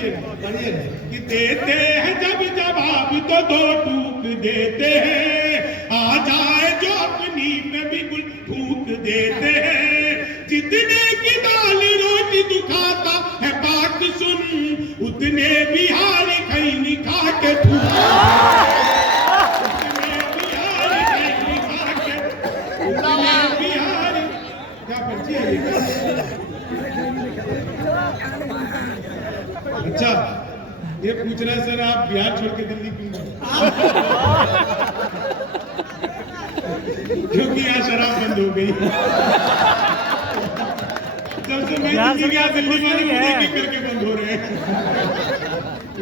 कि देते हैं जब जवाब तो दो टूक देते हैं, आ जाए जो अपनी पे बिल्कुल फूक देते हैं। जितने की दाल रोटी दुखाता है बात सुन, उतने बिहारी खैनी खा के थूक, उतने बिहारी खैनी खा के, उतने बिहारी। क्या पर्ची है ये? अच्छा, ये पूछ रहा है सर आप बिहार छोड़ के दिल्ली क्यों गए? क्योंकि यहाँ शराब बंद हो गई। जब से मैं दिल्ली गया दिल्ली वाले मुझे करके बंद हो रहे हैं।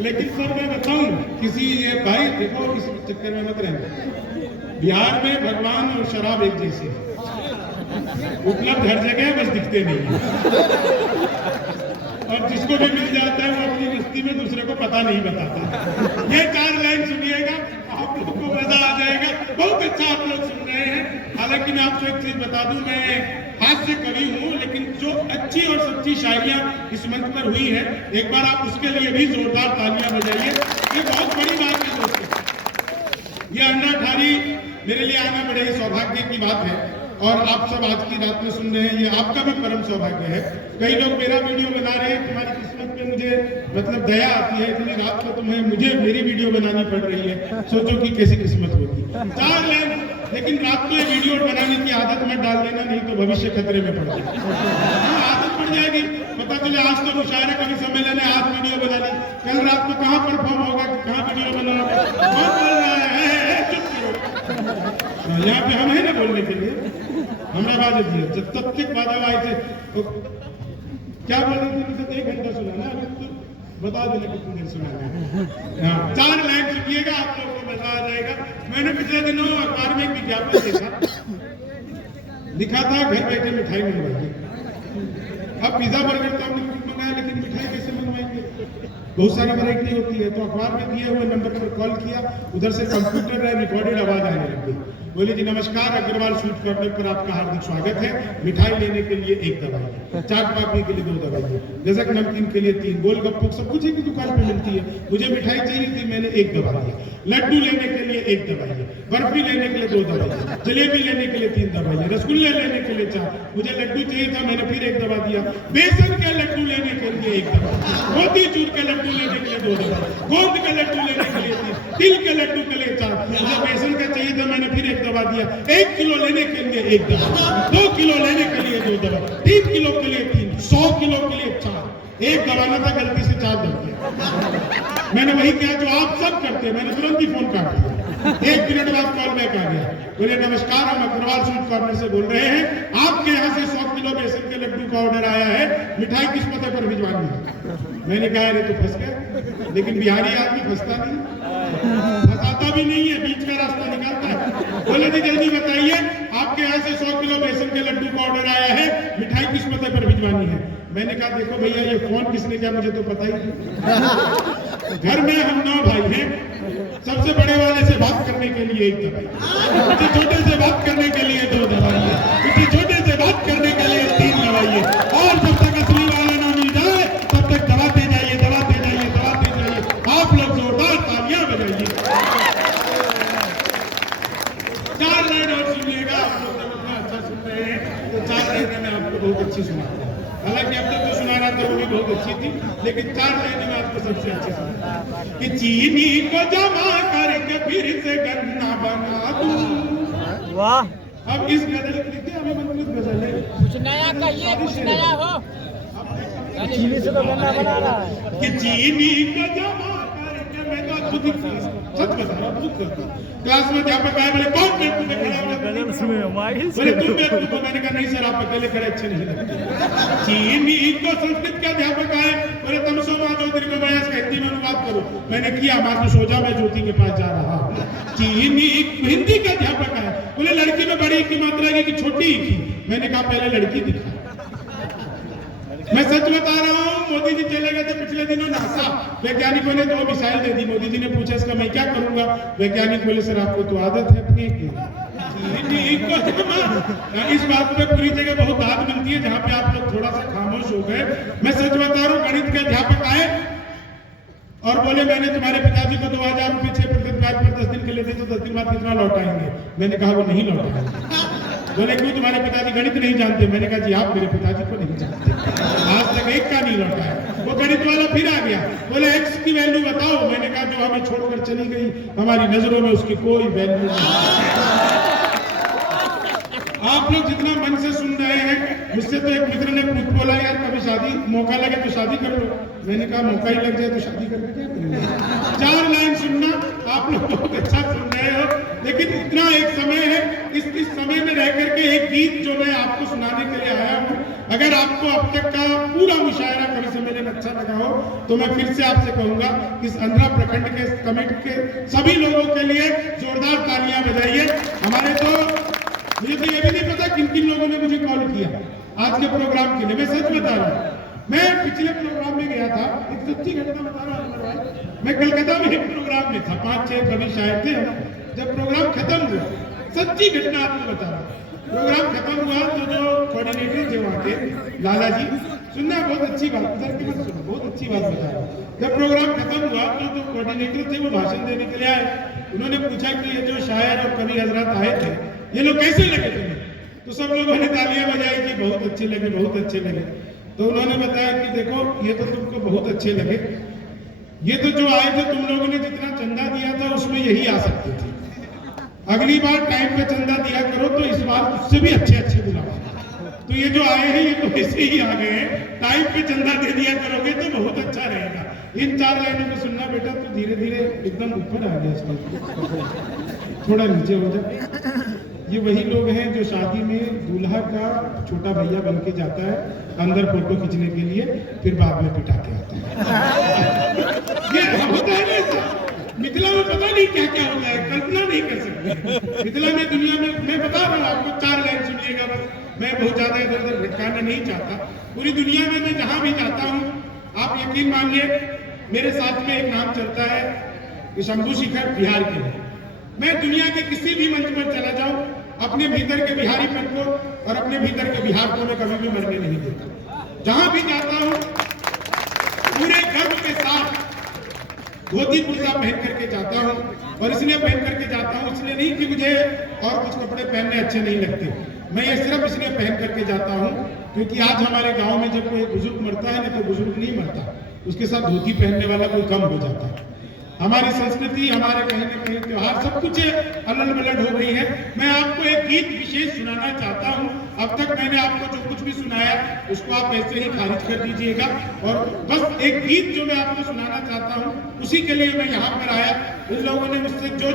लेकिन सर मैं बताऊं किसी ये भाई देखो इस चक्कर में मत रहना। बिहार में भगवान और शराब एक जैसे है, उपलब्ध हर जगह, बस दिखते नहीं है। और जिसको भी मिल जाता है वो अपनी बस्ती में दूसरे को पता नहीं बताता। ये 4 लाइन सुनिएगा, आप लोगों को मजा आ जाएगा। बहुत अच्छा आप लोग सुन रहे हैं। हालांकि मैं आपको एक चीज बता दूं, मैं हास्य कवि हूं, लेकिन जो अच्छी और सच्ची शायरियां इस मंच पर हुई है, एक बार आप उसके लिए भी जोरदार तालियां बजाइए। ये बहुत बड़ी बात है दोस्तों। ये अन्ना ठारी मेरे लिए आना बड़े सौभाग्य की बात है, और आप सब आज की रात में सुन रहे हैं, ये आपका भी परम सौभाग्य है। कई लोग मेरा वीडियो बना रहे हैं, तुम्हारी किस्मत पे मुझे मतलब दया आती है, इतनी रात को तुम्हें मुझे मेरी वीडियो बनानी पड़ रही है, सोचो कि कैसी किस्मत होगी। 4 लाइन, लेकिन रात को ये वीडियो बनाने की आदत मत डाल देना, नहीं तो भविष्य खतरे में पड़ जाएगी। आदत पड़ जाएगी, पता चले आज तो मुशायरा कवि सम्मेलन है, आज वीडियो बना ली, कल रात को कहाँ परफॉर्म होगा, कहाँ वीडियो बनाओगे, कौन बोल रहा है? चुप करो, यहाँ पे हम है ना बोलने के लिए। हमारा बात है जब तक तक बाधा आए थे तो क्या बोल रहे थे? 1 घंटा सुनाना, अभी तो बता देना कितनी देर सुनाना। हाँ, 4 लाइन सुनिएगा, आप लोगों को मजा आ जाएगा। मैंने पिछले दिनों अखबार में एक विज्ञापन दिखा था, घर बैठे मिठाई मंगवाइए। अब पिज्जा बर्गर तो हमने मंगाया, लेकिन मिठाई कैसे मंगवाएंगे? बहुत सारी वैरायटी होती है। तो अखबार में दिए हुए नंबर पर कॉल किया, उधर से कंप्यूटर रिकॉर्डेड आवाज आने लग गई। बोले जी नमस्कार, अग्रवाल स्वीट कॉर्नर पर आपका हार्दिक स्वागत है। मिठाई लेने के लिए 1 दवाई है, चाट पापड़ी के लिए 2 दवाई है, गजक नमकीन के लिए 3, गोलगप्पे सब कुछ एक दुकान पे मिलती है। मुझे मिठाई चाहिए थी, मैंने 1 दवा दिया। लड्डू लेने के लिए 1 दवाई है, बर्फी लेने के लिए 2 दवाई है, जलेबी लेने के लिए 3 दवाई है, रसगुल्ले लेने के लिए 4, मुझे लड्डू चाहिए था, मैंने फिर 1 दवा दिया। बेसन के लड्डू लेने के लिए 1 दवा, मोतीचूर के लड्डू लेने के लिए 2 दवा, गोंद के लड्डू लेने के लिए 3, तिल के लड्डू के लिए 4, मुझे बेसन का चाहिए था, मैंने फिर 1 दवा दिया। 1 किलो लेने के लिए 1 दवा, 2 किलो लेने के लिए 2 दवा, 3 किलो के लिए 3, 100 किलो के लिए 4। 1 दबाना था, गलती से 4 दब गया। मैंने वही किया जो आप सब करते हैं, मैंने तुरंत ही फोन काट दिया। 1 मिनट बाद कॉल बैक आ गया, बोले नमस्कार, हम अग्रवाल स्वीट कॉर्नर से बोल रहे हैं, आपके यहाँ से 100 किलो बेसन के लड्डू का ऑर्डर आया है, मिठाई किस पते पर भिजवानी है? मैंने कहा अरे तो फंस गए, लेकिन बिहारी आदमी फंसता नहीं, फंसाता भी नहीं है, बीच का रास्ता निकालता है। बोले जी जल्दी बताइए, आपके यहाँ से 100 किलो बेसन के लड्डू का ऑर्डर आया है, मिठाई किस पते पर भिजवानी है? मैंने कहा देखो भैया, ये फोन किसने किया मुझे तो पता ही नहीं। घर में हम 9 भाई हैं, सबसे बड़े वाले से बात करने के लिए 1 दवाई, किसी छोटे से बात करने के लिए 2 दवाई है, किसी छोटे से बात करने के लिए 3 दवाई है, और जब तक असली वाला ना मिल जाए तब तक दबाते जाइए, दबाते जाइए, दबाते जाइए। आप लोग जोरदार तालियां बजाइए। 4 लाइन और सुनिएगा, आप लोग जब इतना अच्छा सुन रहे हैं तो 4 लाइन में आपको बहुत अच्छी सुनाता हूं। हालांकि अब तक जो सुना रहा था वो भी बहुत अच्छी थी, लेकिन 4 लाइन में आपको सबसे अच्छी सुना कि चीनी को जमा करके फिर से गन्ना बना दूं। वाह, अब इस गजल देखिए, हमें मतलब गजल है, कुछ नया कहिए, कुछ नया हो। चीनी से तो गन्ना बना रहा है कि चीनी को जमा करके, मैं तो खुद ही सच बता रहा हूं, खुद करता हूँ। क्लास में अध्यापक आए, बोले कौन बेवकूफ है, खड़ा बोले तुम बेवकूफ हो। मैंने कहा नहीं सर, आप अकेले खड़े अच्छे नहीं लगते। चीनी को संस्कृत के अध्यापक आए, बोले तमसो माधो दीर्घ वयस्क का हिंदी में अनुवाद करो। मैंने किया, मात्र सोचा मैं ज्योति के पास जा रहा हूँ। चीनी हिंदी के अध्यापक आए, बोले लड़की में बड़ी की मात्रा है कि छोटी की? मैंने कहा पहले लड़की दिखा। मैं सच बता रहा हूँ, मोदी जी चले गए थे पिछले दिनों नासा, वैज्ञानिकों ने 2 मिसाइल दे दी। मोदी जी ने पूछा इसका मैं क्या करूंगा? वैज्ञानिक बोले सर आपको तो आदत है अपनी की। इस बात पे पूरी जगह बहुत दाद मिलती है, जहाँ पे आप लोग थोड़ा सा खामोश हो गए। मैं सच बता रहा हूँ, गणित के अध्यापक आए, और बोले मैंने तुम्हारे पिताजी को 2000 रुपये 6% ब्याज पर 10 दिन के लिए दी, तो 10 दिन बाद कितना लौटाएंगे? मैंने कहा वो नहीं लौटाएंगे। बोले क्यों, तुम्हारे पिताजी गणित नहीं जानते? मैंने कहा जी आप मेरे पिताजी को नहीं जानते, आज तक एक का नहीं लौटाया। वो गणित वाला फिर आ गया, बोले एक्स की वैल्यू बताओ। मैंने कहा जो हमें छोड़कर चली गई, हमारी नजरों में उसकी कोई वैल्यू नहीं। आप लोग जितना मन से सुन रहे हैं, मुझसे तो एक मित्र ने बोला यार कभी शादी मौका लगे तो शादी कर लो। मैंने कहा मौका ही लग जाए तो शादी करके क्या करूंगा? 4 लाइन सुनना, आप लोग बहुत अच्छा सुन रहे हो, लेकिन इतना एक समय है, इस समय में रह करके एक गीत जो मैं आपको सुनाने के लिए आया हूँ, अगर आपको अब तक का पूरा मुशायरा कवि सम्मेलन अच्छा लगा हो तो मैं फिर से आपसे कहूंगा इस अंधरा प्रखंड के कमेटी के सभी लोगों के लिए जोरदार तालियां बजाइए। हमारे तो मुझे तो ये भी नहीं पता किन किन लोगों ने मुझे कॉल किया आज के प्रोग्राम के लिए। मैं सच बता रहा हूँ, मैं पिछले प्रोग्राम में गया था, एक सच्ची घटना बता रहा हूँ। मैं कलकत्ता में एक प्रोग्राम में था, 5-6 कवि शायर थे। जब प्रोग्राम खत्म हुआ, सच्ची घटना आपको बता रहा हूँ, प्रोग्राम खत्म हुआ तो जो कोऑर्डिनेटर थे वहाँ के लाला जी, सुनना बहुत अच्छी बात, उधर के मत सुनो, बहुत अच्छी बात बता रहा हूँ। जब प्रोग्राम खत्म हुआ तो जो कोऑर्डिनेटर थे वो भाषण देने के लिए आए। उन्होंने पूछा कि ये जो शायर और कवि हजरत आए थे ये लोग कैसे लगे तुम्हें? तो सब लोगों ने तालियां बजाई कि बहुत अच्छे लगे, बहुत अच्छे लगे। तो उन्होंने बताया कि देखो ये तो तुमको बहुत अच्छे लगे, ये तो जो आए थे तुम लोगों ने जितना चंदा दिया था उसमें यही आ सकते थे। अगली बार टाइम पे चंदा दिया करो तो इस बार उससे भी अच्छे अच्छे बुलाओ। तो ये जो आए हैं ये तो ऐसे ही आ गए हैं, टाइम पे चंदा दे दिया करोगे तो बहुत अच्छा रहेगा। इन 4 लाइनों को सुनना बेटा, तो धीरे धीरे एकदम ऊपर आ गया, थोड़ा नीचे हो जाए। ये वही लोग हैं जो शादी में दूल्हा का छोटा भैया बन के जाता है अंदर फोटो खींचने के लिए, फिर बाद में पिटा के आता है। ये होता है ना, मिथिला में पता नहीं क्या क्या होता है, कल्पना नहीं कर सकते। मिथिला में दुनिया में, मैं बता रहा हूँ आपको, 4 लाइन सुनिएगा बस, मैं बहुत ज्यादा इधर उधर भटकाना नहीं चाहता। पूरी दुनिया में मैं जहां भी जाता हूँ, आप यकीन मानिए मेरे साथ में एक नाम चलता है शंभू शिखर बिहार के। मैं दुनिया के किसी भी मंच पर चला जाऊं, अपने भीतर के बिहारीपन को और अपने भीतर के बिहार को मैं कभी भी मरने नहीं देता। जहां भी जाता हूं पूरे गर्व के साथ धोती कुर्ता पहन करके जाता हूं, और इसलिए पहन करके जाता हूं, इसलिए नहीं कि मुझे और कुछ कपड़े पहनने अच्छे नहीं लगते, मैं ये सिर्फ इसलिए पहन करके जाता हूं क्योंकि आज हमारे गांव में जब कोई बुजुर्ग मरता है ना, तो बुजुर्ग नहीं मरता, उसके साथ धोती पहनने वाला कोई कम हो जाता है। हमारी संस्कृति, हमारे कहीं न कहीं त्योहार सब कुछ अलग अलग हो गई है। मैं आपको एक गीत विशेष सुनाना चाहता हूं। अब तक मैंने आपको जो कुछ भी सुनाया उसको आप ऐसे ही खारिज कर दीजिएगा, और बस एक गीत जो मैं आपको सुनाना चाहता हूं उसी के लिए मैं यहाँ पर आया। इन लोगों ने मुझसे जो